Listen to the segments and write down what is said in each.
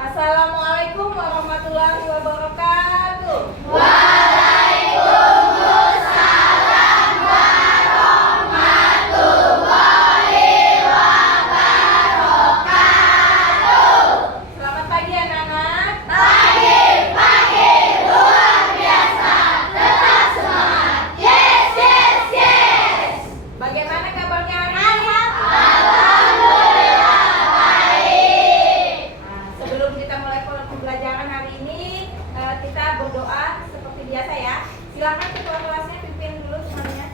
Assalamualaikum warahmatullahi wabarakatuh. Waalaikumsalam warahmatullahi wabarakatuh. Selamat pagi anak-anak. Pagi luar biasa. Tetap semangat. Yes, yes, yes. Bagaimana kabarnya hari ini? Alhamdulillah baik. Sebelum kita mulai pembelajaran hari ini, kita berdoa seperti biasa ya. Silakan ketua kelasnya pimpin dulu semuanya.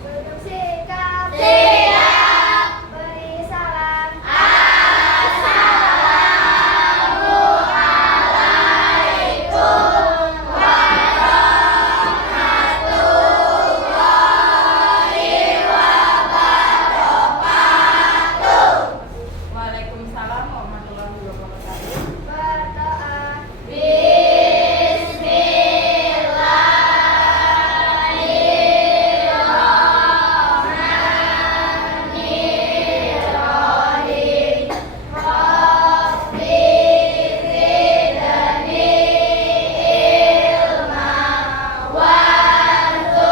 Bersikap siap. Beri salam. Assalamualaikum warahmatullahi wabarakatuh. Waalaikumsalam warahmatullahi wabarakatuh. Berdoa. Bismillahirrahmanirrahim. Rabbi zidni ilma warzuqni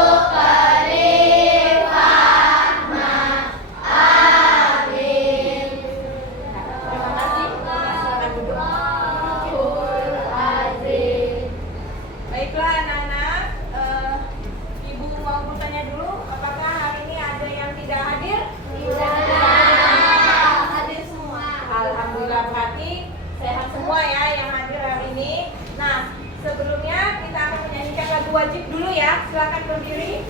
fahma. Amin. Terima kasih. Silakan duduk. Azim. Baiklah anak-anak, Ibu mau bertanya dulu, apakah hari ini ada yang tidak hadir? Hadir semua. Alhamdulillah, berarti sehat semua ya yang hadir hari ini. Nah, sebelumnya kita akan menyanyikan lagu wajib dulu ya. Silakan berdiri.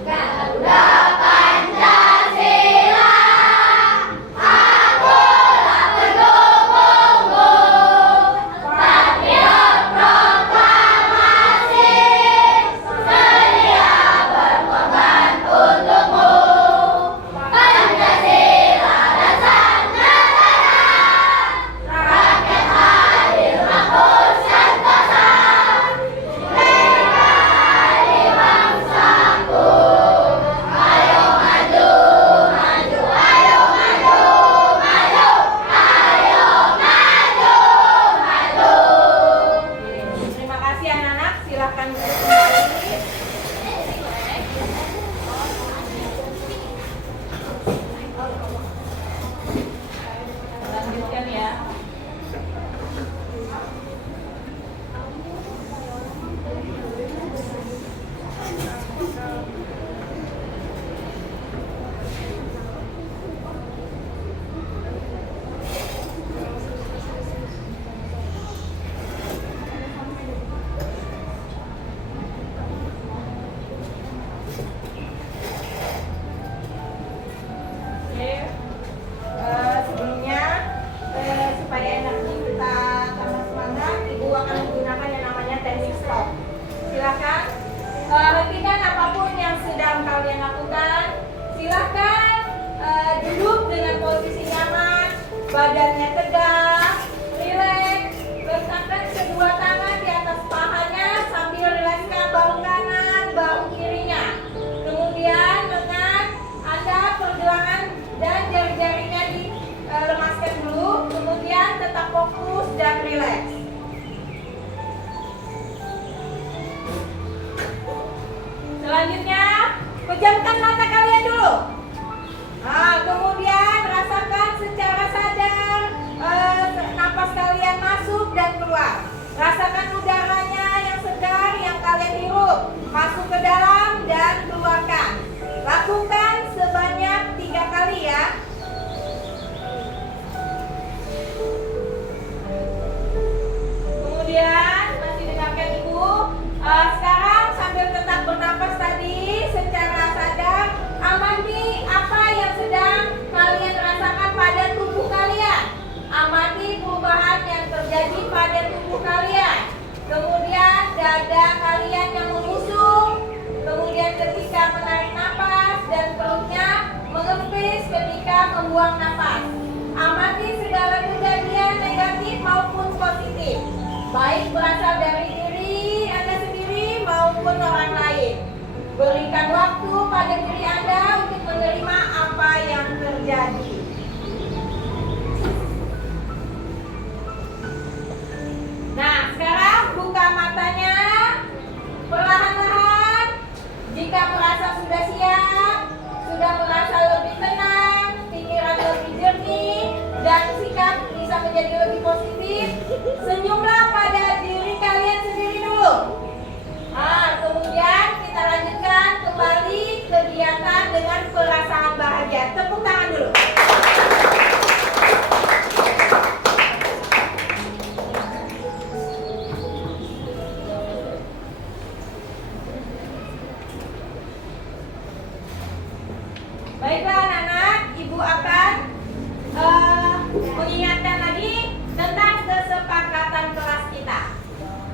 Garuda Pancasila, akulah pendukungmu. Patriot proklamasi, sedia berkorban untukmu. Pancasila dasar negara, rakyat hadir makmur sentosa. Mereka di bangsaku. Ayo maju, maju, ayo maju, maju, ayo maju, maju. Terima kasih anak-anak, silakan duduk kembali. Lanjutkan ya. Oke. Sebelumnya supaya energi kita tambah semangat, Ibu akan menggunakan yang namanya teknik stop. Silakan hentikan apapun yang sedang kalian lakukan. Silakan duduk dengan posisi nyaman, badannya tegak, rileks. Letakkan kedua tangan di atas pahanya sambil rilekskan bahu kanan, bahu kirinya. Kemudian lengan Anda pergelangan dan jari-jarinya dilemaskan dulu. Kemudian tetap fokus dan rileks. Selanjutnya, pejamkan mata kalian dulu. Nah, kemudian rasakan secara sadar positif, baik berasal dari diri Anda sendiri maupun orang lain. Berikan waktu pada diri Anda untuk menerima apa yang terjadi. Nah, sekarang buka matanya perlahan-lahan. Jika merasa sudah siap, sudah merasa lebih tenang, pikiran lebih jernih, dan sikap bisa menjadi lebih positif, senyumlah pada diri kalian sendiri dulu. Nah, kemudian kita lanjutkan kembali kegiatan dengan perasaan bahagia. Tepuk tangan dulu. Baiklah anak-anak, Ibu akan mengingatkan lagi tentang kesepakatan kelas kita.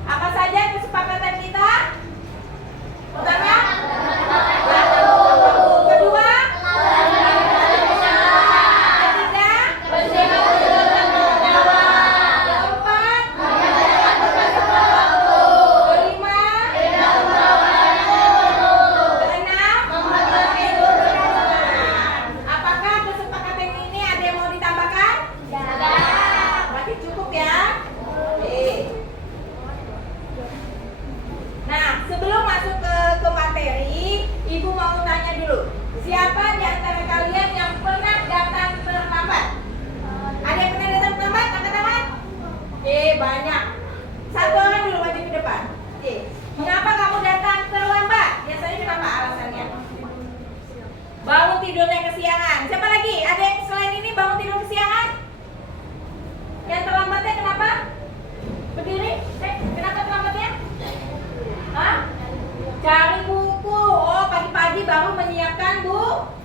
Apa saja kesepakatan kita? Pertama, kedua, ketiga, keempat, kelima, keenam. Apakah kesepakatan ini ada yang mau ditambahkan? Berarti cukup ya. Oke. Nah, sebelum masuk ke materi, Ibu mau tanya dulu. Siapa di antara kalian yang pernah datang terlambat? Ada yang pernah datang terlambat? Angkat tangan. Oke, banyak. Satu orang dulu maju ke depan. Oke. Mengapa kamu datang terlambat? Biasanya kenapa alasannya? Bangun tidurnya kesiangan. Siapa lagi? Ada yang selain ini bangun tidur kesiangan? Yang terlambatnya kenapa? Berdiri? Kenapa terlambatnya? Hah? Cari buku. Oh, pagi-pagi baru menyiapkan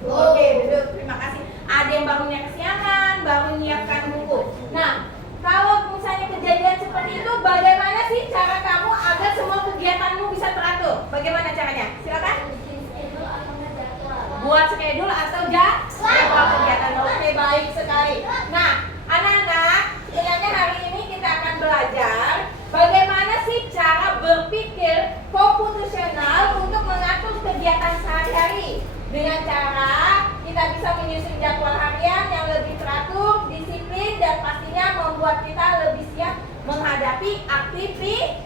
Oke, duduk. Terima kasih. Ada yang bangunnya kesiangan, baru menyiapkan buku. Nah, kalau misalnya kejadian seperti itu, bagaimana sih cara kamu agar semua kegiatanmu bisa teratur? Bagaimana caranya? Silakan. Buat schedule atau jadwal kegiatan. Oke, baik sekali. Nah, anak-anak, sebenarnya hari ini kita akan belajar bagaimana sih cara berpikir komputasional untuk mengatur kegiatan sehari-hari. Dengan cara kita bisa menyusun jadwal harian yang lebih teratur, disiplin, dan pastinya membuat kita lebih siap menghadapi aktivitas.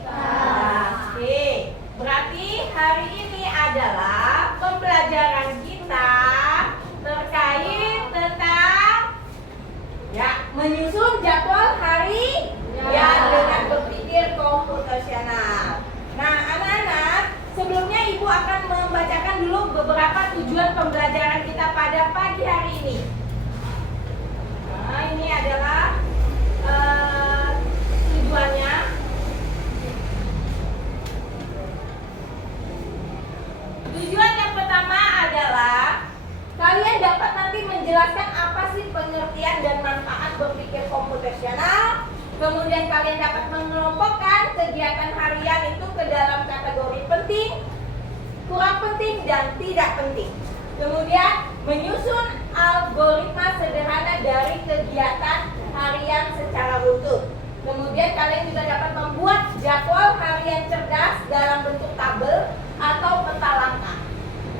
Oke, berarti hari ini adalah pembelajaran kita terkait tentang menyusun jadwal hari dengan berpikir komputasional. Nah, anak-anak, sebelumnya Ibu akan membacakan dulu beberapa tujuan pembelajaran kita pada pagi hari ini. Nah, ini adalah tujuannya. Tujuan yang pertama adalah kalian dapat nanti menjelaskan apa sih pengertian dan manfaat berpikir komputasional. Kemudian kalian dapat mengelompokkan kegiatan harian itu ke dalam kategori penting, kurang penting, dan tidak penting. Kemudian menyusun algoritma sederhana dari kegiatan harian secara rutin. Kemudian kalian juga dapat membuat jadwal harian cerdas dalam bentuk tabel atau peta langkah.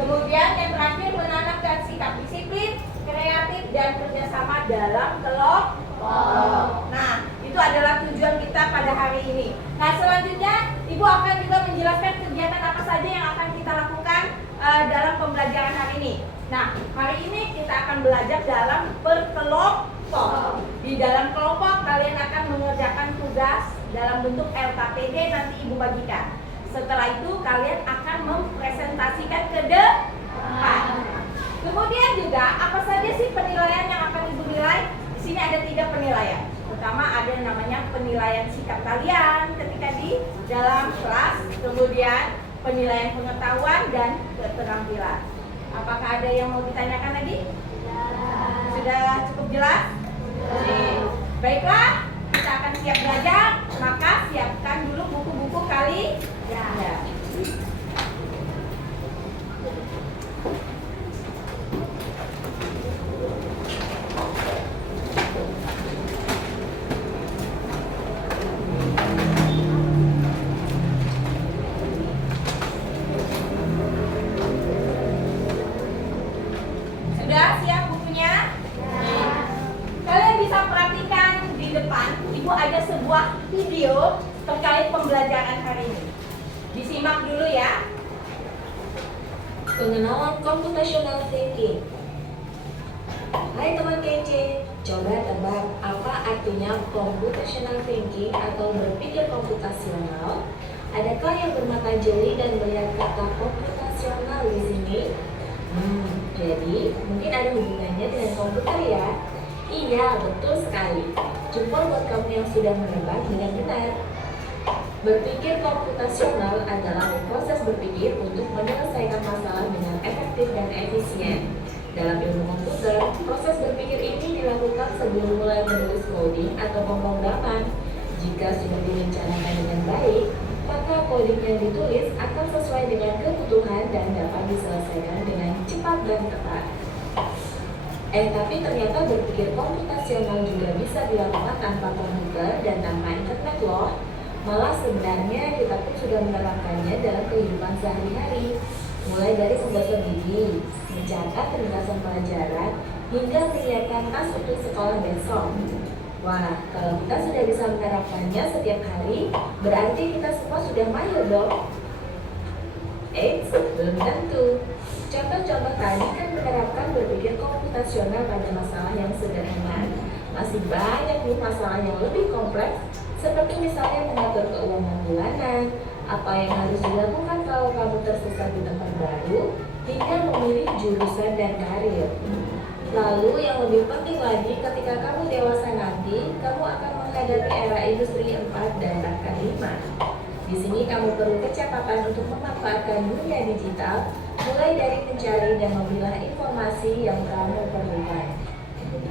Kemudian yang terakhir menanamkan sikap disiplin, kreatif, dan kerjasama dalam kelompok. Nah, itu adalah tujuan kita pada hari ini. Nah, selanjutnya Ibu akan juga menjelaskan kegiatan apa saja yang akan kita lakukan dalam pembelajaran hari ini. Nah, hari ini kita akan belajar dalam berkelompok. Di dalam kelompok kalian akan mengerjakan tugas dalam bentuk LKPD, nanti Ibu bagikan. Setelah itu kalian akan mempresentasikan ke depan. Kemudian juga apa saja sih penilaian yang akan Ibu nilai? Di sini ada 3 penilaian. Pertama ada namanya penilaian sikap kalian ketika di dalam kelas. Kemudian penilaian pengetahuan dan keterampilan. Apakah ada yang mau ditanyakan lagi? Sudah cukup jelas? Baiklah, kita akan siap belajar. Maka siapkan dulu buku-buku kalian. Ibu ada sebuah video terkait pembelajaran hari ini. Disimak dulu ya. Pengenalan computational thinking. Hai teman kece, coba tebak apa artinya computational thinking atau berpikir komputasional? Adakah yang bermata jeli dan melihat kata komputasional di sini? Jadi mungkin ada hubungannya dengan komputer ya? Iya, betul sekali. Jempol buat kamu yang sudah menebak dengan benar. Berpikir komputasional adalah proses berpikir untuk menyelesaikan masalah dengan efektif dan efisien. Dalam ilmu komputer, proses berpikir ini dilakukan sebelum mulai menulis coding atau pemrograman. Jika sudah direncanakan dengan baik, maka coding yang ditulis akan sesuai dengan kebutuhan dan dapat diselesaikan dengan cepat dan tepat. Tapi ternyata berpikir komputasional juga bisa dilakukan tanpa komputer dan tanpa internet loh. Malah sebenarnya kita pun sudah menerapkannya dalam kehidupan sehari-hari. Mulai dari membuat gigi, mencatat ringkasan pelajaran, hingga menyiapkan tas untuk sekolah besok. Wah, kalau kita sudah bisa menerapkannya setiap hari, berarti kita semua sudah mahir dong. Belum tentu. Contoh-contoh tadi kan menerapkan berpikir komputasional pada masalah yang sederhana. Masih banyak nih masalah yang lebih kompleks, seperti misalnya mengatur keuangan bulanan, apa yang harus dilakukan kalau kamu tersesat di tempat baru, hingga memilih jurusan dan karir. Lalu yang lebih penting lagi, ketika kamu dewasa nanti, kamu akan menghadapi era industri 4 dan bahkan 5. Di sini kamu perlu kecepatan untuk memanfaatkan dunia digital, mulai dari mencari dan memilah informasi yang kamu perlukan,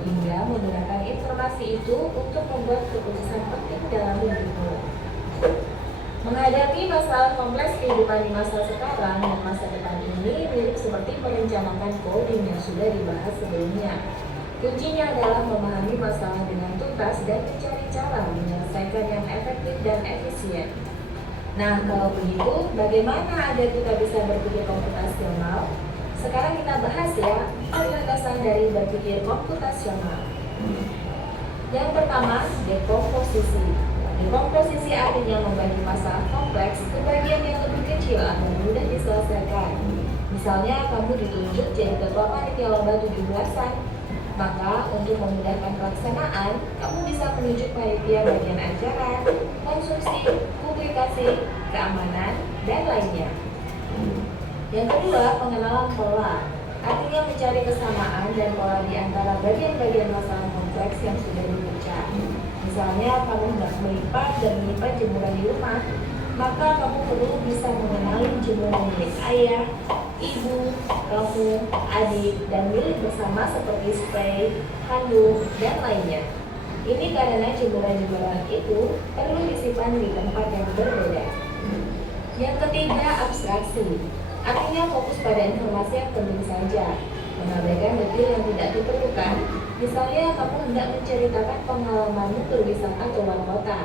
hingga menggunakan informasi itu untuk membuat keputusan penting dalam hidupmu. Menghadapi masalah kompleks kehidupan di masa sekarang dan masa depan ini mirip seperti merencanakan coding yang sudah dibahas sebelumnya. Kuncinya adalah memahami masalah dengan tuntas dan mencari cara menyelesaikan yang efektif dan efisien. Nah, kalau begitu, bagaimana agar kita bisa berpikir komputasional? Sekarang kita bahas ya, landasan dari berpikir komputasional. Yang pertama, dekomposisi. Dekomposisi artinya membagi masalah kompleks ke bagian yang lebih kecil agar mudah diselesaikan. Misalnya, kamu ditunjuk jadi ketua panitia lomba 17-an. Maka, untuk memudahkan pelaksanaan, kamu bisa menunjuk panitia bagian acara, konsumsi, publikasi, keamanan, dan lainnya. Yang kedua, pengenalan pola. Artinya mencari kesamaan dan pola di antara bagian-bagian masalah kompleks yang sudah dipecah. Misalnya, kamu hendak melipat dan menyimpan jemuran di rumah, maka kamu perlu bisa mengenali jemuran milik ayah, ibu, kamu, adik, dan milik bersama seperti spray, handuk, dan lainnya. Ini karena jemuran-jemuran itu perlu disimpan di tempat yang berbeda. Yang ketiga, abstraksi. Artinya fokus pada informasi yang penting saja, mengabaikan detail yang tidak diperlukan. Misalnya, kamu hendak menceritakan pengalamanmu berwisata ke luar kota.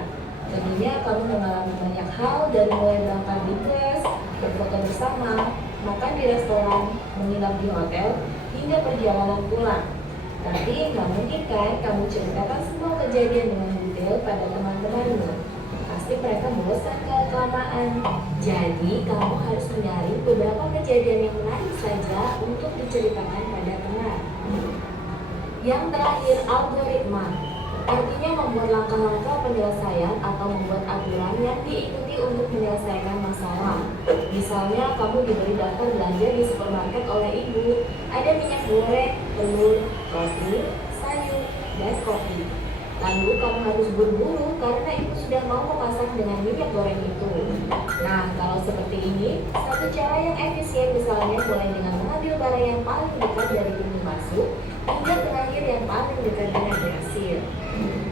Tentunya kamu mengalami banyak hal, dari mulai berangkat di bus, berfoto bersama, makan di restoran, menginap di hotel, hingga perjalanan pulang. Tapi nggak mungkin kan kamu ceritakan semua kejadian dengan detail pada teman-temanmu. Pasti mereka bosan kalau kelamaan. Jadi kamu harus mencari beberapa kejadian yang menarik saja untuk diceritakan pada teman. Yang terakhir, algoritma. Artinya membuat langkah-langkah penyelesaian atau membuat aturan yang diikuti untuk menyelesaikan masalah. Misalnya, kamu diberi daftar belanja di supermarket oleh ibu. Ada minyak goreng, telur, roti, sayur, dan kopi. Lalu kamu harus buru-buru karena ibu sudah mau memasak dengan minyak goreng itu. Nah, kalau seperti ini, satu cara yang efisien misalnya mulai dengan mengambil barang yang paling dekat dari pintu masuk hingga terakhir yang paling dekat dengan kasir.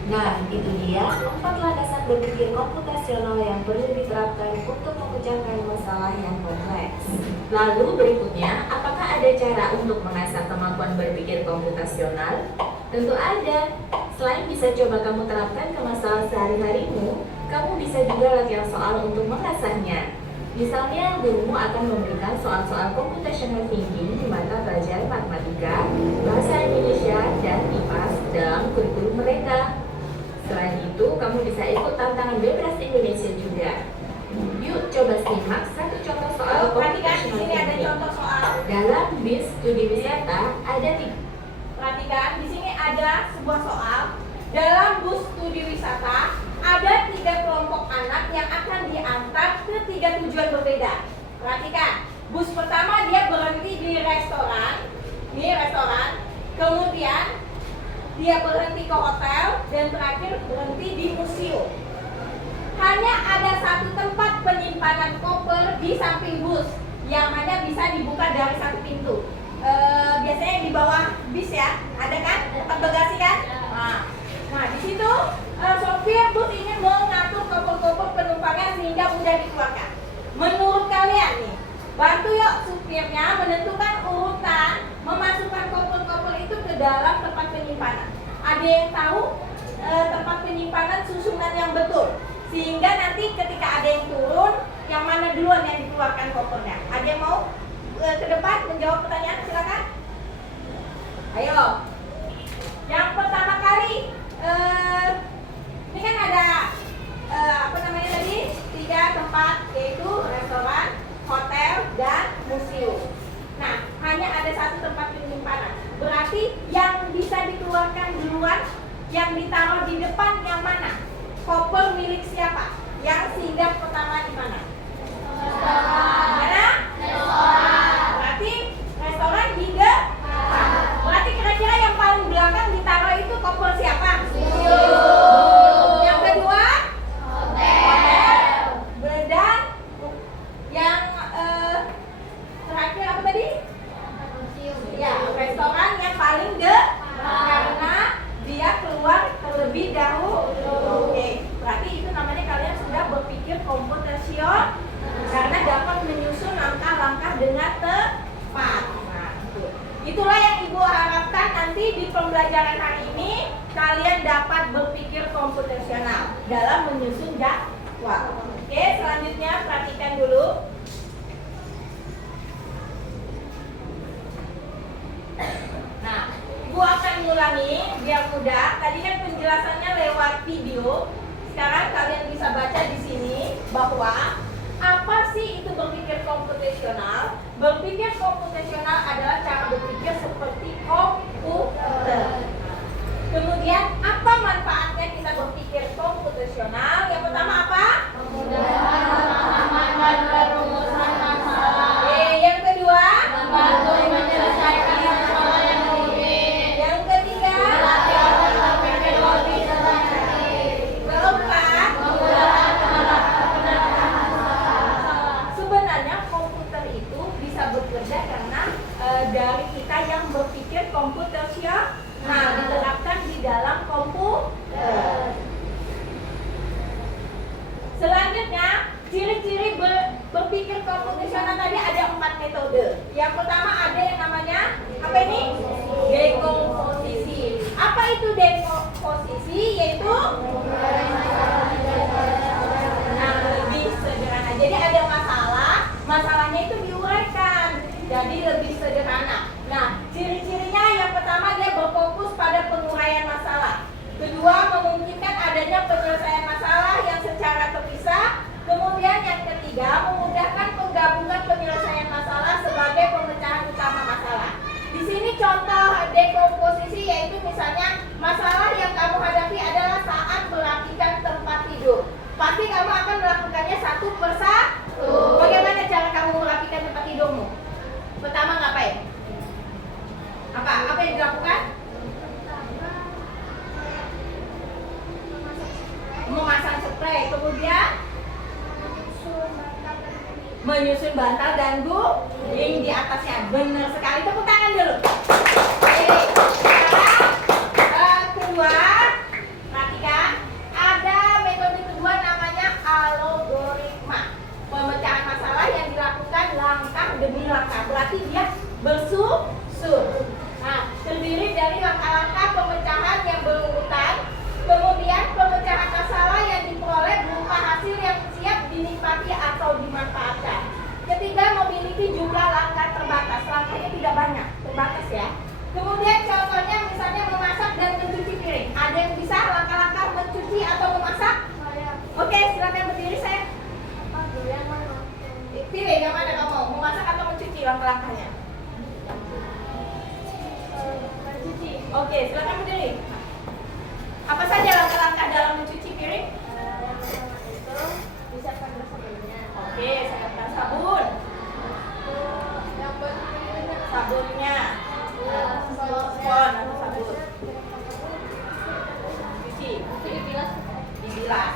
Nah, itu dia 4 landasan berpikir komputasional yang perlu diterapkan untuk memecahkan masalah yang kompleks. Lalu berikutnya, apakah ada cara untuk mengasah kemampuan berpikir komputasional? Tentu ada. Selain bisa coba kamu terapkan ke masalah sehari-harimu, kamu bisa juga latihan soal untuk mengasahnya. Misalnya, gurumu akan memberikan soal-soal computational thinking di mata pelajaran matematika, bahasa Indonesia, dan IPAS dalam kurikulum mereka. Selain itu, kamu bisa ikut tantangan bebas Indonesia juga. Yuk coba simak satu contoh soal Perhatikan di sini ada teknik. contoh soal. Dalam bis studi wisata ada tiga. Perhatikan di sini ada sebuah soal. Dalam bus studi wisata ada 3 kelompok anak yang akan diantar ke 3 tujuan berbeda. Perhatikan, bus pertama dia berhenti di restoran, ini restoran. Kemudian dia berhenti ke hotel dan terakhir berhenti di museum. Hanya ada satu tempat penyimpanan koper di samping bus yang hanya bisa dibuka dari satu pintu. Biasanya di bawah bis ya, ada kan tempat bagasi kan? Nah di situ sopir bus ingin mengatur koper-koper penumpangnya sehingga mudah dikeluarkan. Menurut kalian nih, bantu yuk supirnya menentukan urutan memasukkan koper-koper itu ke dalam tempat penyimpanan. Ada yang tahu tempat penyimpanan susunan yang betul, sehingga nanti ketika ada yang turun, yang mana duluan yang dikeluarkan kopernya? Ada yang mau ke depan menjawab pertanyaan? Silakan. Ayo. Yang pertama kali, ini kan ada apa namanya tadi? 3 tempat, yaitu restoran, hotel, dan museum. Nah, hanya ada satu tempat penyimpanan. Berarti yang bisa dikeluarkan duluan, yang ditaruh di depan yang mana? Koper milik siapa? Yang singgah pertama di mana? Mana? Berarti restoran di depan. Berarti kira-kira yang paling belakang ditaruh itu koper siapa? Yang kedua? Hotel. Dan yang terakhir apa tadi? Ya, restoran yang paling karena dia keluar terlebih dahulu. Oke, berarti itu namanya kalian sudah berpikir komputasional karena dapat menyusun langkah-langkah dengan tepat. Nah, itulah yang Ibu harapkan nanti di pembelajaran hari ini kalian dapat berpikir komputasional dalam menyusun jadwal. Oke, selanjutnya perhatikan dulu. Nah, Ibu akan mengulangi biar mudah. Tadi kan penjelasannya lewat video. Sekarang kalian bisa baca di sini bahwa apa sih itu berpikir komputasional? Berpikir komputasional adalah cara berpikir seperti komputer. Kemudian apa manfaatnya kita berpikir komputasional? Yang pertama apa? Memudahkan pemahaman dan perumusan masalah. Yang kedua? Membantu menyelesaikan masalah yang rumit. Yang ketiga? Melatih otak berpikir logis dan kreatif. Keempat? Memudahkan penerapan masalah. Sebenarnya komputer itu bisa bekerja karena dari kita yang berpikir komputasional diterapkan di dalam komputer. Selanjutnya, ciri-ciri berpikir komputasional tadi ada 4 metode. Yang pertama ada yang namanya apa ini? Dekomposisi. Apa itu dekomposisi? Yaitu lebih sederhana. Jadi ada masalah, masalahnya itu diuraikan jadi lebih sederhana. Nah, ciri-cirinya yang pertama dia berfokus pada penguraian masalah. Kedua, memungkinkan adanya penyelesaian masalah yang secara terpisah. Kemudian yang ketiga, memudahkan penggabungan penyelesaian masalah sebagai pemecahan utama masalah. Di sini contoh dekomposisi yaitu misalnya masalah yang kamu hadapi adalah saat merapikan tempat tidur. Pasti kamu akan melakukannya satu persatu. Bagaimana cara kamu merapikan tempat tidurmu? Pertama ngapain? Apa yang dilakukan? Memasang spray, kemudian menyusun bantal dan guling di atasnya. Benar sekali, tepuk tangan dulu. Sekarang kedua, perhatikan ada metode kedua namanya algoritma. Pemecahan masalah yang dilakukan langkah demi langkah. Berarti dia bersusun. Nah, terdiri dari langkah-langkah pemecahan yang berurutan. Kemudian pemecahan masalah yang diperoleh berupa hasil yang siap dinikmati atau dimanfaatkan. Ketiga, memiliki jumlah langkah terbatas. Langkahnya tidak banyak, terbatas ya. silakan berdiri saya. Pilih yang mana kamu mau masak atau mencuci langkah-langkahnya. Oke, silakan berdiri. Apa saja langkah-langkah dalam mencuci piring? Oke, siapkan sabun. Sabunnya. Spon atau sabun. Cuci. Dibilas.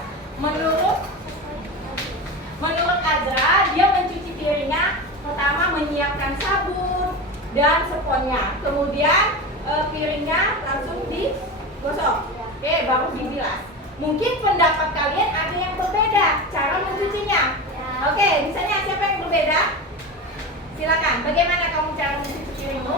Menurut Azra, dia mencuci piringnya pertama menyiapkan sabun dan sponnya. Kemudian piringnya langsung digosok. Oke, baru dibilas. Mungkin pendapat kalian ada yang berbeda cara mencucinya. Oke, misalnya siapa yang berbeda? Silakan. Bagaimana kamu cara mencuci piringmu?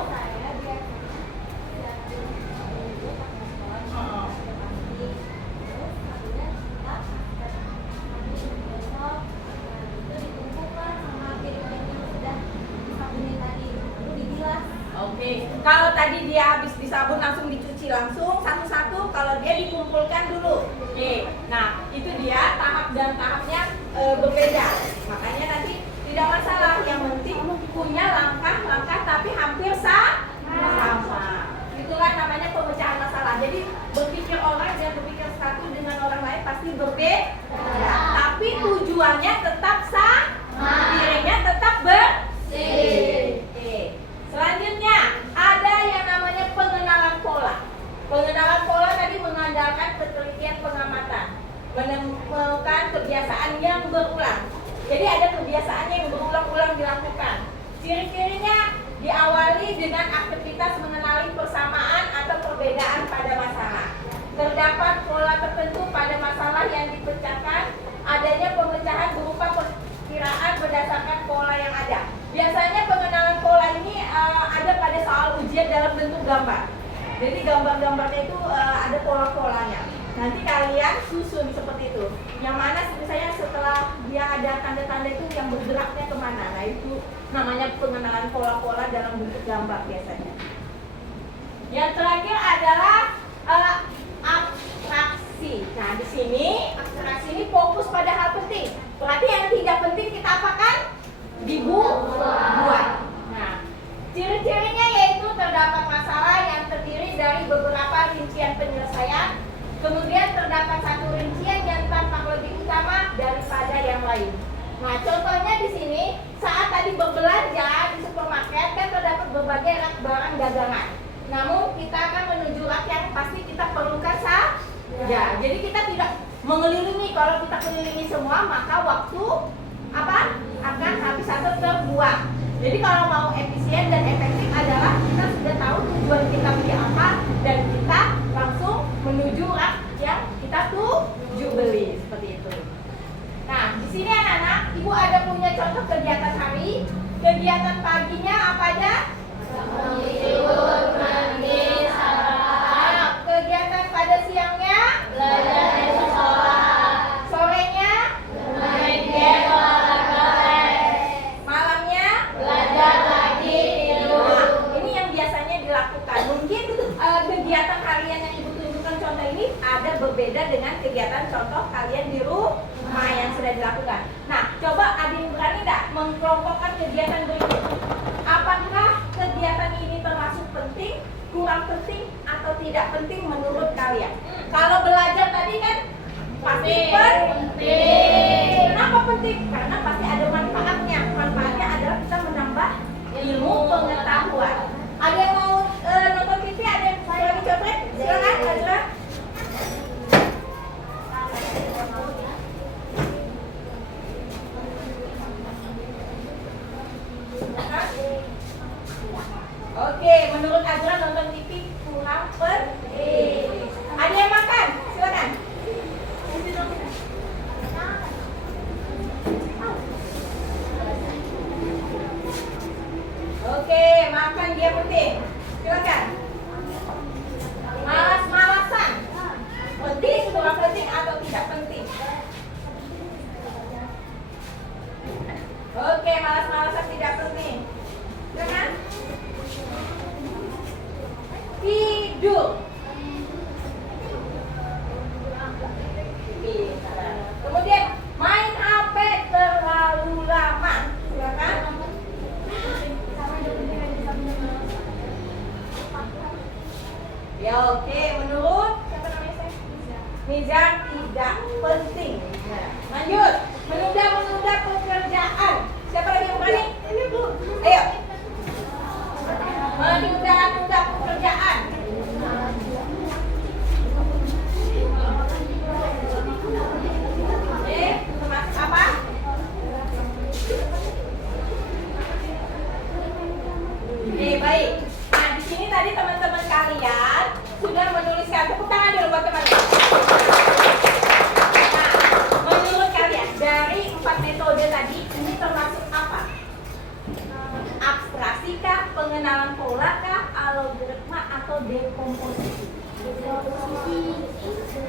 Oke, kalau tadi dia habis disabun langsung dicuci langsung satu-satu, kalau dia dikumpulkan dulu. Oke, nah itu dia tahap dan tahapnya berbeda. Makanya nanti tidak masalah, yang penting punya langkah-langkah tapi hampir sama. Itulah namanya pemecahan masalah. Jadi berpikir orang dan berpikir satu dengan orang lain pasti berbeda. Tapi tujuannya tetap sama, piringnya tetap bersih. Selanjutnya ada yang namanya pengenalan pola. Pengenalan pola tadi mengandalkan ketelitian pengamatan, menemukan kebiasaan yang berulang. Jadi ada kebiasaan yang berulang-ulang dilakukan. Ciri-cirinya diawali dengan aktivitas mengenali persamaan atau perbedaan pada masalah. Terdapat pola tertentu pada masalah yang dipecahkan. Adanya pemecahan berupa perkiraan berdasarkan pola yang ada. Biasanya pengenalan pola ini ada pada soal ujian dalam bentuk gambar. Jadi gambar-gambarnya itu ada pola-polanya. Nanti kalian susun seperti itu. Yang mana misalnya setelah dia ada tanda-tanda itu yang bergeraknya kemana. Nah itu namanya pengenalan pola-pola dalam bentuk gambar biasanya. Yang terakhir adalah abstraksi. Nah di sini abstraksi ini fokus pada hal penting. Berarti yang tidak penting kita apakan? Dibuat. Nah, ciri-cirinya yaitu terdapat masalah yang terdiri dari beberapa rincian penyelesaian, kemudian terdapat satu rincian yang tampak lebih utama daripada yang lain. Nah, contohnya di sini saat tadi berbelanja di supermarket kan terdapat berbagai rak barang dagangan. Namun kita akan menuju rak yang pasti kita perlukan saja. Jadi kita tidak mengelilingi. Kalau kita kelilingi semua maka waktu akan habis atau terbuang. Jadi kalau mau efisien dan efektif adalah kita sudah tahu tujuan kita beli apa dan kita langsung menuju rak yang kita tuju beli, seperti itu. Nah, di sini anak-anak, ibu ada punya contoh kegiatan hari. Kegiatan paginya apa aja? Tidur, mandi, sarapan. Kegiatan pada siangnya? Belajar di sekolah. Sorenya? Main game, olahraga, Malamnya? belajar lagi, tidur. Nah, ini yang biasanya dilakukan. Mungkin kegiatan kalian yang ibu tunjukkan contoh ini ada berbeda dengan kegiatan contoh kalian di rumah yang sudah dilakukan. Nah, coba ada yang berani nggak mengkelompokkan kegiatan berikut? Apakah kegiatan ini termasuk penting, kurang penting, atau tidak penting menurut kalian? Kalau belajar tadi kan pasti penting. Kenapa penting? Karena pasti ada manfaatnya. Manfaatnya adalah kita menambah ilmu pengetahuan. Ada yang mau nonton TV? Ada yang lagi coret? Silakan, Azra. Oke, menurut Azra nonton TV kurang penting. Ada yang makan? Silakan. Nizam tidak penting. Nah, lanjut. Menunda pekerjaan. Siapa lagi yang berani? Ini Bu. Ayo. Menunda pekerjaan. Termasuk apa? Baik. Nah, di sini tadi teman-teman kalian sudah menuliskan. Tepuk tangan dulu buat teman-teman. Nah, menurut kalian dari 4 metode tadi ini termasuk apa? Abstraksi kah, pengenalan pola kah, algoritma atau dekomposisi?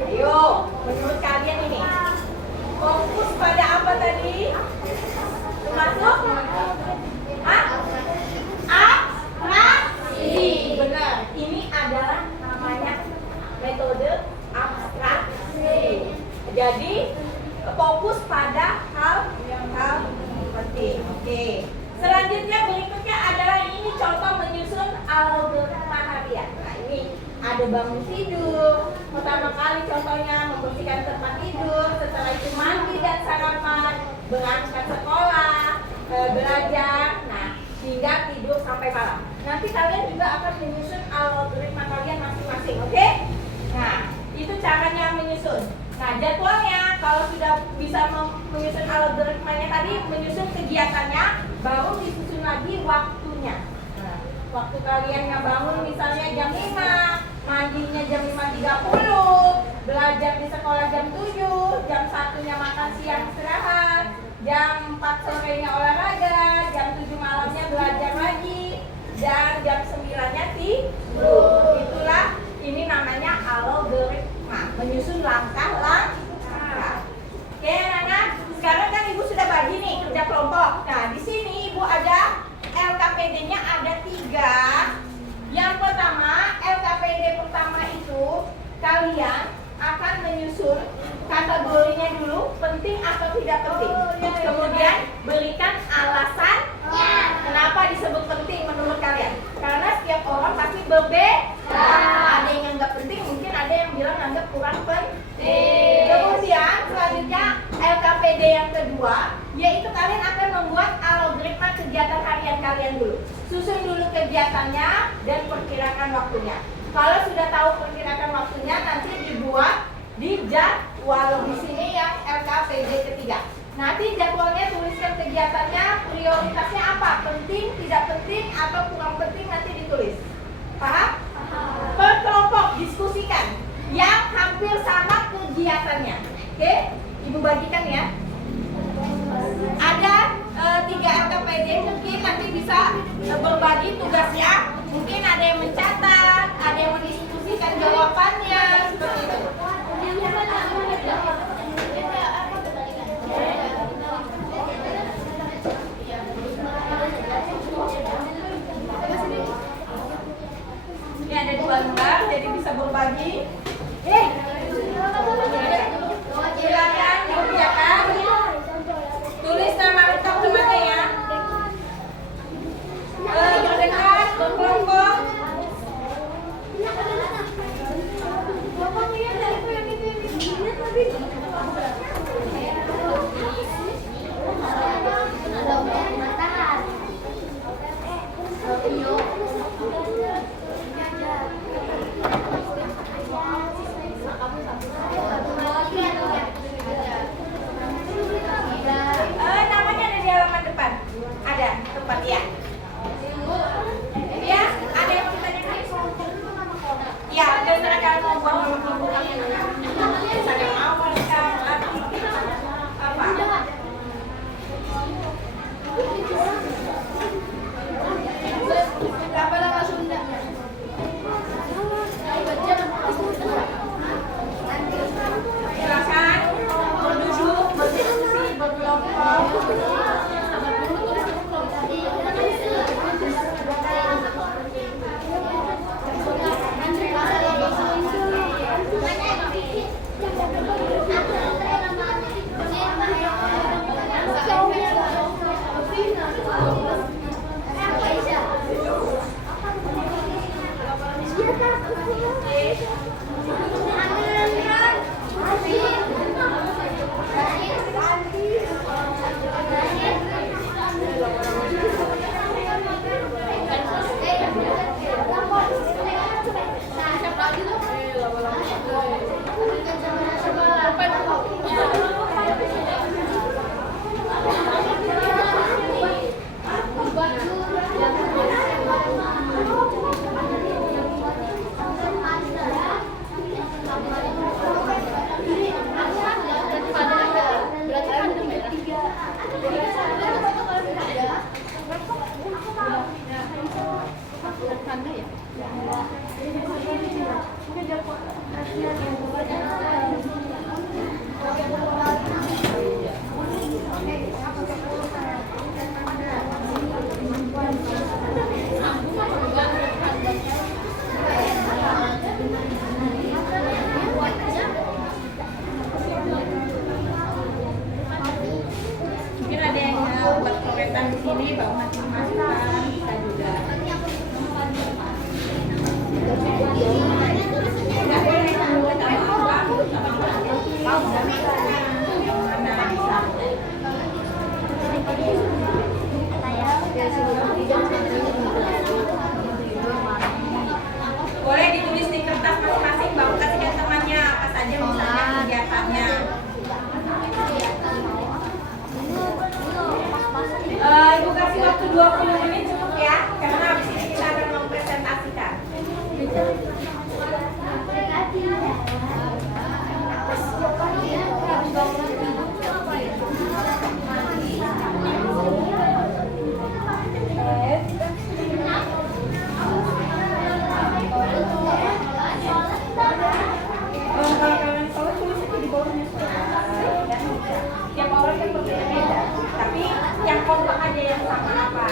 Ayo, menurut kalian ini fokus pada apa tadi? Termasuk? Abstraksi. Benar. Ini adalah namanya metode abstraksi. Jadi fokus pada hal penting. Oke. Selanjutnya berikutnya adalah ini contoh menyusun algoritma harian. Nah, ini ada bangun tidur. Pertama kali contohnya membersihkan tempat tidur, setelah itu mandi dan sarapan, berangkat sekolah, belajar, nah hingga tidur sampai malam. Nanti kalian juga akan menyusun algoritma kalian masing-masing, oke? Nah, itu caranya menyusun. Nah, jadwalnya kalau sudah bisa menyusun algoritmanya tadi, menyusun kegiatannya, baru disusun lagi waktunya. Nah, waktu kalian yang bangun misalnya jam 5, mandinya jam 5.30, belajar di sekolah jam 7, jam 1-nya makan siang istirahat, jam 4 sorenya olahraga, jam 7 malamnya belajar lagi, dan jam 9-nya tidur. Itulah ini namanya algoritma, menyusun langkah-langkah. Oke, anak-anak, sekarang kan Ibu sudah bagi nih kerja kelompok. Nah, di sini Ibu ada LKPD-nya ada 3. Yang pertama, LKPD pertama itu kalian akan menyusun kategorinya dulu, penting atau tidak penting. Kemudian berikan alasannya kenapa disebut penting menurut kalian. Karena setiap orang pasti berbeda. Ada yang anggap penting, mungkin ada yang bilang anggap kurang penting. Kemudian selanjutnya LKPD yang kedua, yaitu kalian akan membuat algoritma kegiatan harian kalian dulu. Susun dulu kegiatannya dan perkirakan waktunya. Kalau sudah tahu perkirakan waktunya, nanti dibuat di jadwal. Di sini yang LKPD ketiga. Nanti jadwalnya tuliskan kegiatannya, prioritasnya apa, penting, tidak penting, atau kurang penting, nanti ditulis. Paham? Per kelompok diskusikan yang hampir sama kegiatannya. Oke, Ibu bagikan ya. Ada 3 LKPD, mungkin nanti bisa berbagi tugasnya. Mungkin ada yang mencatat, ada yang mendiskusikan jawabannya, seperti itu. Mungkin ada yang mau buat coretan di sini, baru nanti dimasukkan, bisa juga. Nggak boleh kalau kita mau apa, mau yang mana bisa. Boleh ditulis di kertas masing-masing, baru kasihkan temannya apa saja misalnya kegiatannya. Ibu kasih waktu 20 menit cukup ya, karena habis ini kita akan mempresentasikan. Kalau kalian tahu tulis itu di bawahnya dan tiap orang kan berbeda-beda. Tapi yang kompak aja yang sama apa?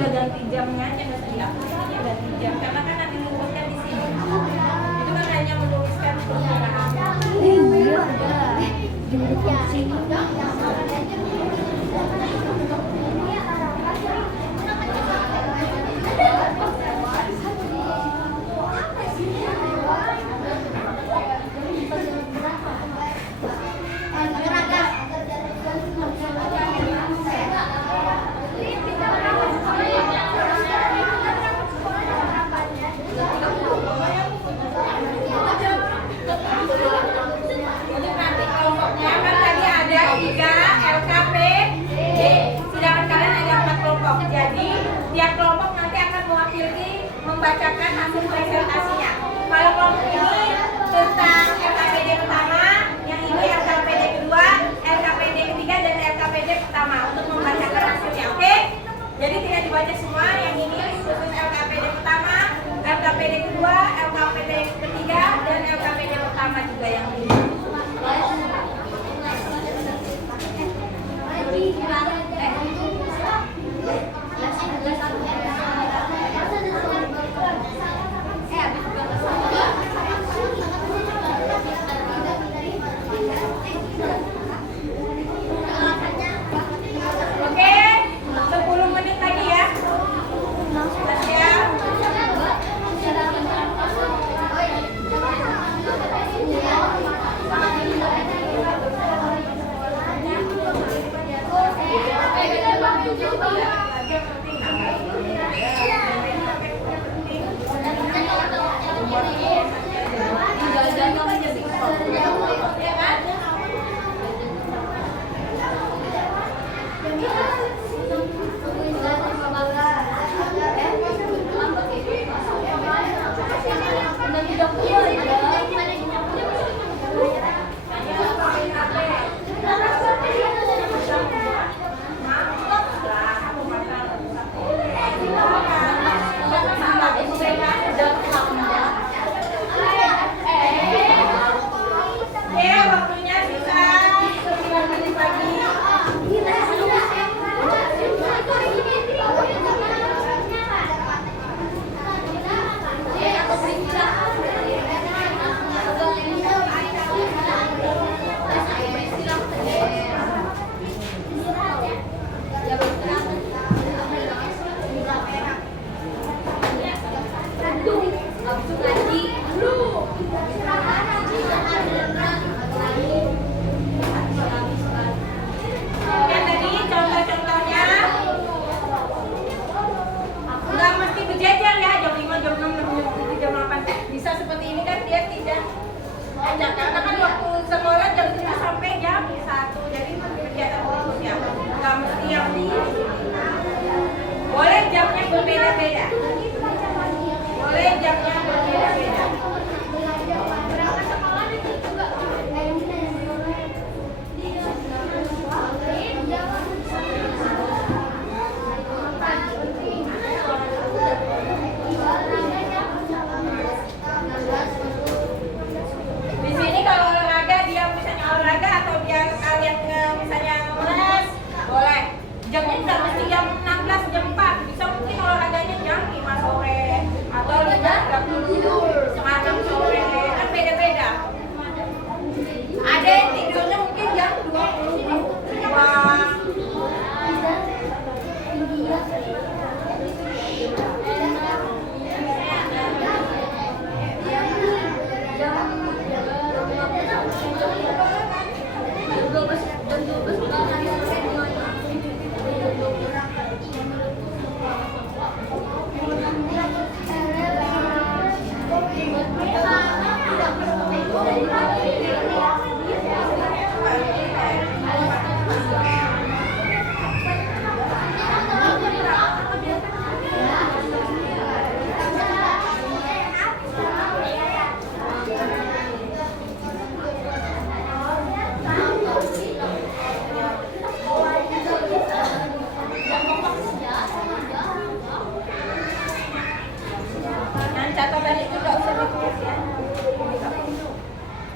udah ganti jamnya aja, nggak usah diaplikasinya ganti jam karena kan nanti menuliskan di sini. Itu kan hanya menuliskan penggunaan. Iya, ada. Sini. Untuk nanti kelompoknya kan tadi ada 3 LKPD, sedangkan kalian ada 4 kelompok. Jadi tiap kelompok nanti akan mewakili membacakan hasil presentasinya. Kalau kelompok ini tentang LKPD pertama, yang ini LKPD kedua, LKPD ketiga, dan LKPD pertama untuk membacakan hasilnya. Oke? Jadi tidak dibaca semua. Yang ini khusus LKPD pertama, LKPD kedua, LKPD ketiga, dan LKPD pertama juga yang ini. Oke, 10 menit lagi ya. Sudah siap? Ya kan? Oke, waktunya sisa 9 menit lagi. Yang tadi contoh-contohnya nggak mesti berjejer ya, jam 5, jam 6, jam 7, jam 8. Bisa seperti ini kan dia tidak ajak, karena kan waktu sekolah jam 7 sampai jam 1. Jadi kegiatan khusus ya, nggak mesti yang di boleh jamnya berbeda-beda. Boleh jamnya berbeda-beda. Di sini kalau olahraga dia misalnya olahraga atau dia kalian misalnya ngeles, boleh. Jamnya nggak mesti jam 16, jam 4. Bisa mungkin olahraganya jam 5 sore atau jam 7, setengah jam sore. Kan beda-beda. Ada yang tidurnya mungkin jam 22. Catatan itu nggak usah ditulis ya.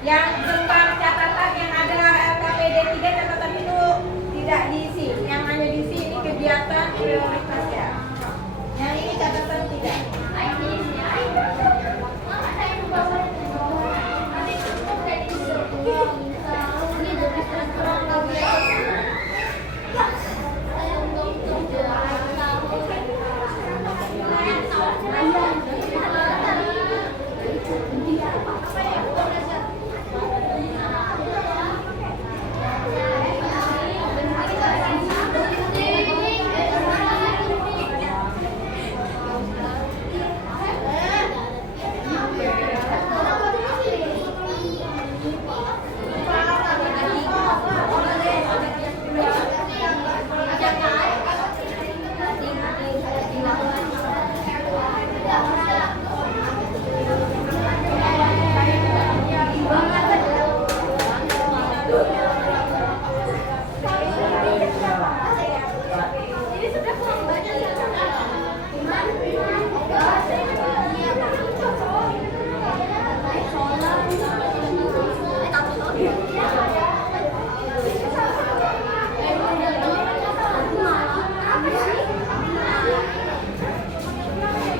Yang tentang catatan yang ada LKPD 3 catatan itu tidak diisi. Yang hanya diisi ini kegiatan prioritas ya. catatan tidak?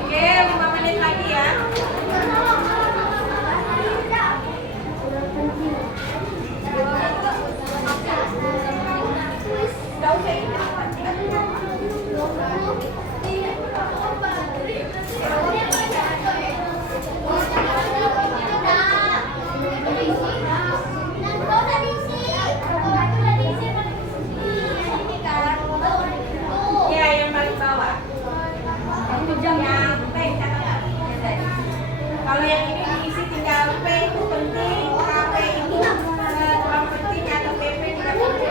Oke, 5 menit lagi ya. Gak usah ikut. Ya, yang paling bawah. Yang P catatan. Kalau yang ini diisi tinggal P itu penting, KP itu kurang penting atau PP tidak penting.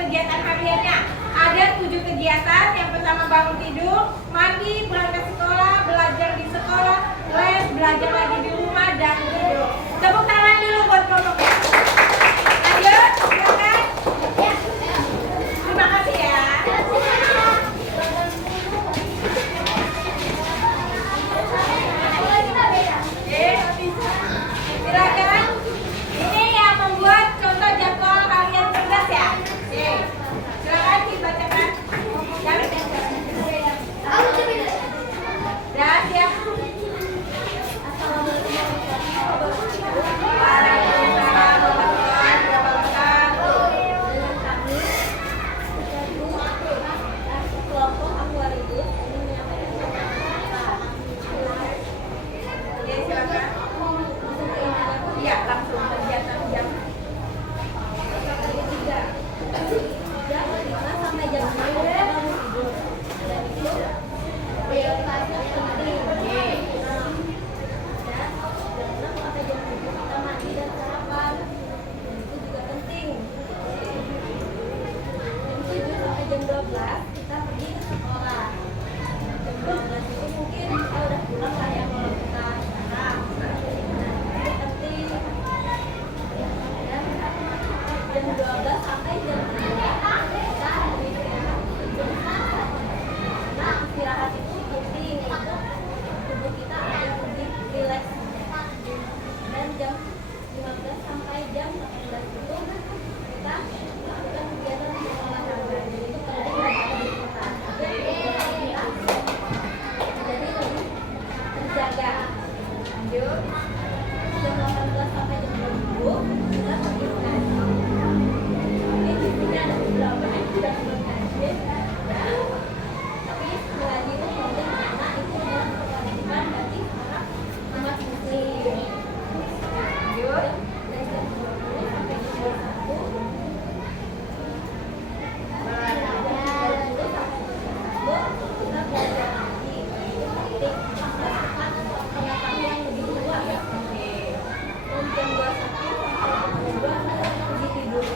kegiatan hariannya. Ada 7 kegiatan. Yang pertama bangun tidur, mandi, berangkat sekolah, belajar di sekolah, les, belajar lagi di rumah, dan tidur. Tepuk tangan dulu buat kelompoknya. Lanjut, silakan. Terima kasih ya. Silakan. Ini yang membuat contoh jadwal harian cerdas ya. Silakan dibacakan. Ya, siap. Waalaikumsalam warahmatullahi wabarakatuh. Kelompok Aquarius ini menyampaikan Oke, silakan. Iya, langsung kegiatan jam. jam 5 sampai jam 6 baru tidur. Dan itu prioritasnya penting. Oke. Dan jam 6 sampai jam 7 kita mandi dan sarapan. Dan itu juga penting. Jam 7 sampai jam 12 kita pergi ke sekolah. Jam 12 itu mungkin kita udah pulang lah ya kalau kita sekarang. Itu penting. Dan jam 12 sampai jam 3 kita beristirahat. Nah, istirahat itu penting untuk tubuh kita agar lebih rileks. Dan jam 15 sampai jam 18 itu kita melakukan kegiatan di olahraga. Jadi itu penting bagi tubuh kita agar kita jadi lebih terjaga. Lanjut. Jam 18 sampai jam 20 kita pergi mengaji. Mungkin di sini ada beberapa yang sudah mengaji. Tapi mengaji itu penting karena itu adalah kewajiban bagi para umat muslim. Lanjut. Dan jam 20 sampai jam 21 kita belajar ngaji. Itu penting menghasilkan pengetahuan lebih luas. Dan jam 21 sampai jam 22 kita pergi tidur.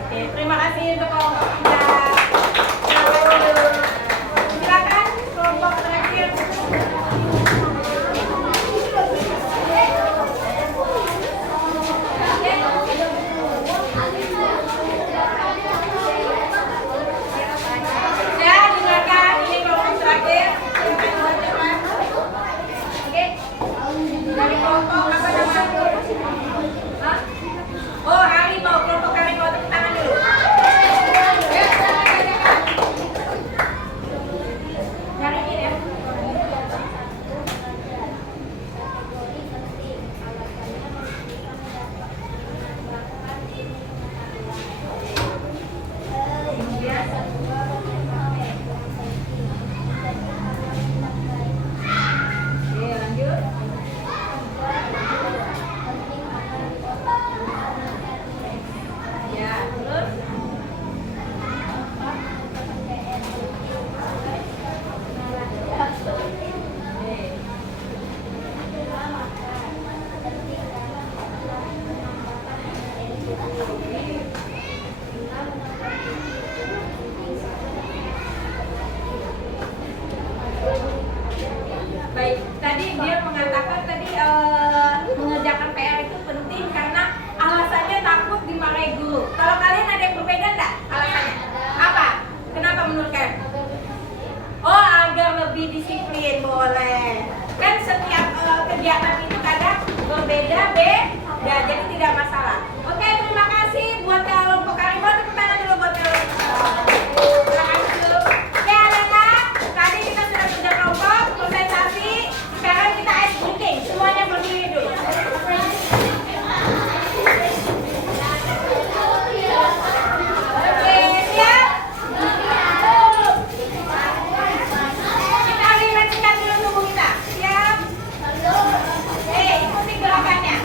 Oke, terima kasih untuk kelompok kita. Silakan kelompok terakhir. Ya, dengarkan ini kelompok terakhir. Silakan bacakan. Oke. Dari kelompok apa namanya? Hah? Oh, harimau, kelompok harimau, tepuk tangan dulu. Nyariin ya. Oke, lanjut. Ya, terus. Oke. Baik, tadi dia mengatakan tadi mengerjakan PR itu penting karena alasannya takut dimarahi guru. Kalau kalian ada yang berbeda enggak alasannya? Apa? Kenapa menurut kalian? Oh, agar lebih disiplin, boleh. Kan setiap kegiatan itu kadang berbeda, jadi tidak masalah. Oke, terima kasih buat kelompok harimau. Tepuk tangan dulu buat kelompok. Terima kasih dulu. Oke, anak-anak, tadi kita sudah kerja kelompok, presentasi. Sekarang kita ice breaking. Semuanya berdiri dulu. Oke, siap? Kita rileks dulu tubuh kita. Siap? Ikuti gerakannya.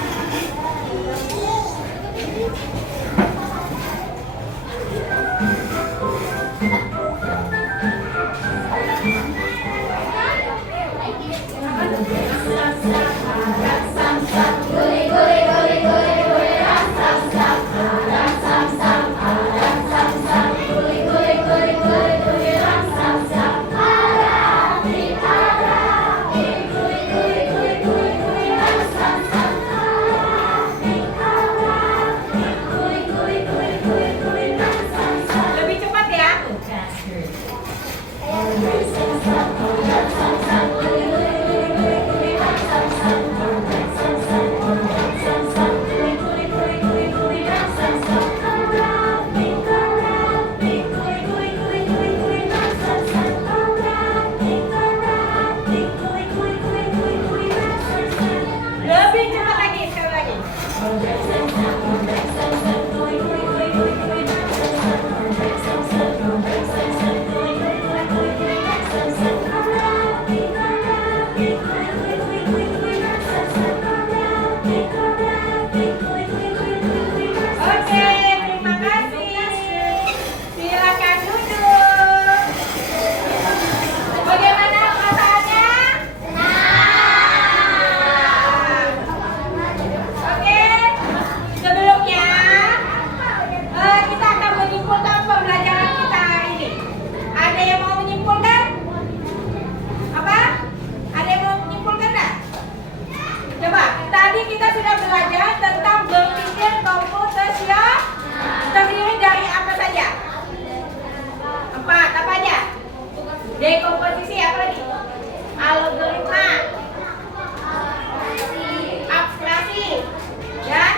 Oke, terima kasih. Silakan duduk. Bagaimana perasaannya? Oke, sebelumnya kita akan menyimpulkan pembelajaran kita hari ini. Ada yang mau menyimpulkan? Apa? Ada yang mau menyimpulkan enggak? Coba, tadi kita sudah belajar tentang berpikir komputasial terdiri dari apa saja? Empat, apa aja? Dekomposisi, apa lagi? Algoritma, abstraksi, dan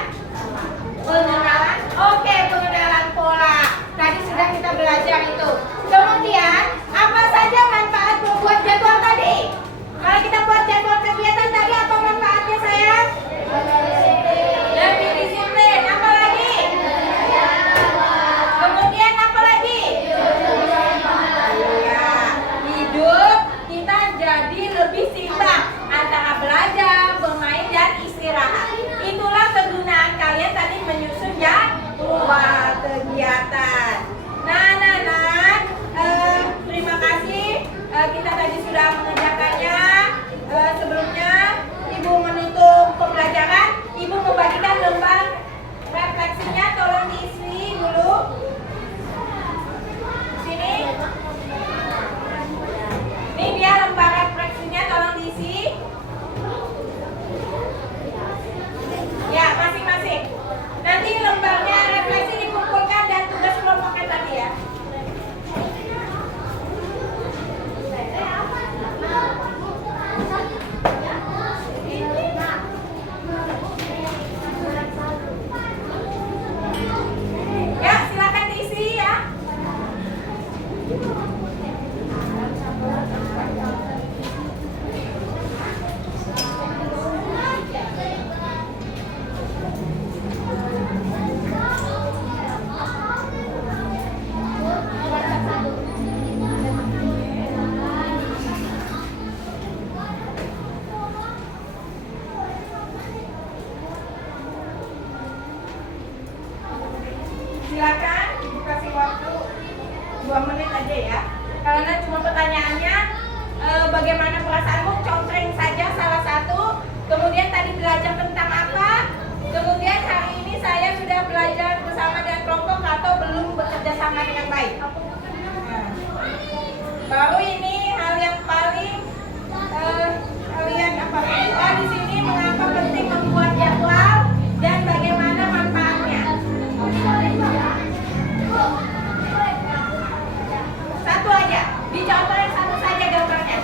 pengenalan. Oke, pengenalan pola. Tadi sudah kita belajar itu. Kemudian, apa saja manfaat membuat jadwal tadi? Kalau kita buat jadwal kegiatan tadi, apa manfaatnya sayang? Lebih disiplin. Apa lagi? Kemudian apa lagi? Ya, hidup kita jadi lebih seimbang antara belajar, bermain, dan istirahat. Itulah kegunaan kalian tadi menyusun jadwal kegiatan. Nah, terima kasih. Kita tadi sudah mengerjakannya. Sebelumnya Ibu menutup pembelajaran. Ibu membagikan lembar refleksinya. Tolong diisi dulu. Sini. Ini dia lembar refleksinya. Tolong diisi. Ya, masing-masing. Nanti lembarnya refleksi dikumpulkan dan tugas kelompoknya tadi ya. Ya, silakan diisi ya. Silakan dikasih waktu 2 menit aja ya. Karena cuma pertanyaannya bagaimana perasaanmu, contreng saja salah satu. Kemudian tadi belajar tentang apa? Kemudian hari ini saya sudah belajar bersama dengan kelompok atau belum bekerja sama dengan baik. Nah, baru ini hal yang paling kalian apa? Oh, di sini mengapa penting membuat jadwal dan bagaimana manfaatnya. Satu aja, dicontohin satu saja gambarnya.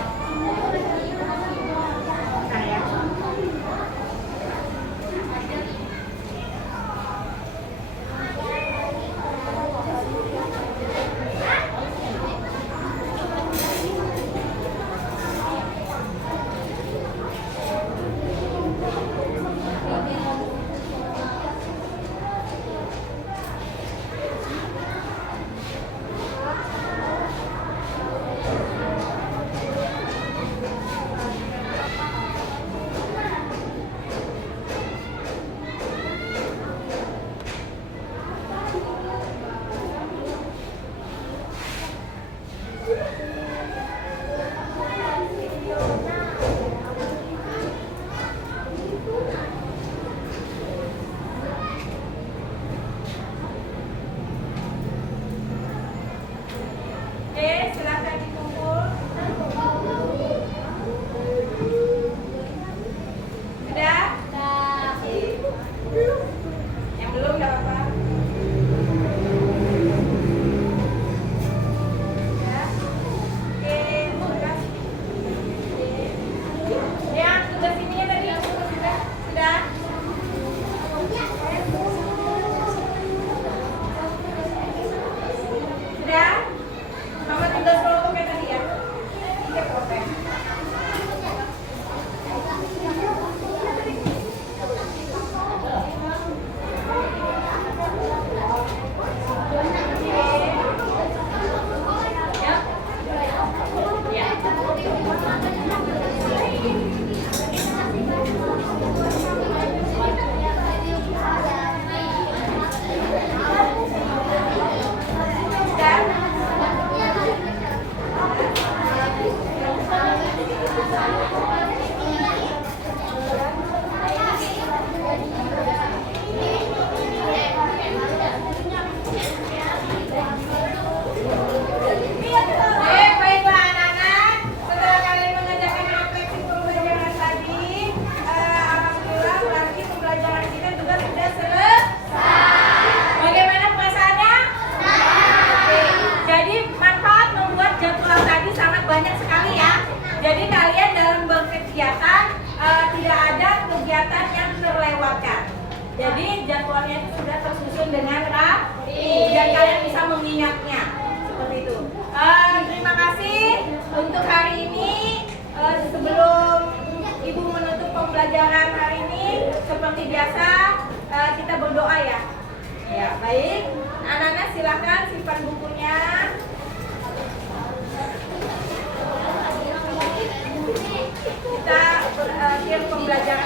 dengan rapi dan kalian bisa mengingatnya seperti itu. Terima kasih untuk hari ini. Sebelum Ibu menutup pembelajaran hari ini, seperti biasa kita berdoa ya. Ya, baik. Anak-anak silakan simpan bukunya. Kita berakhir pembelajaran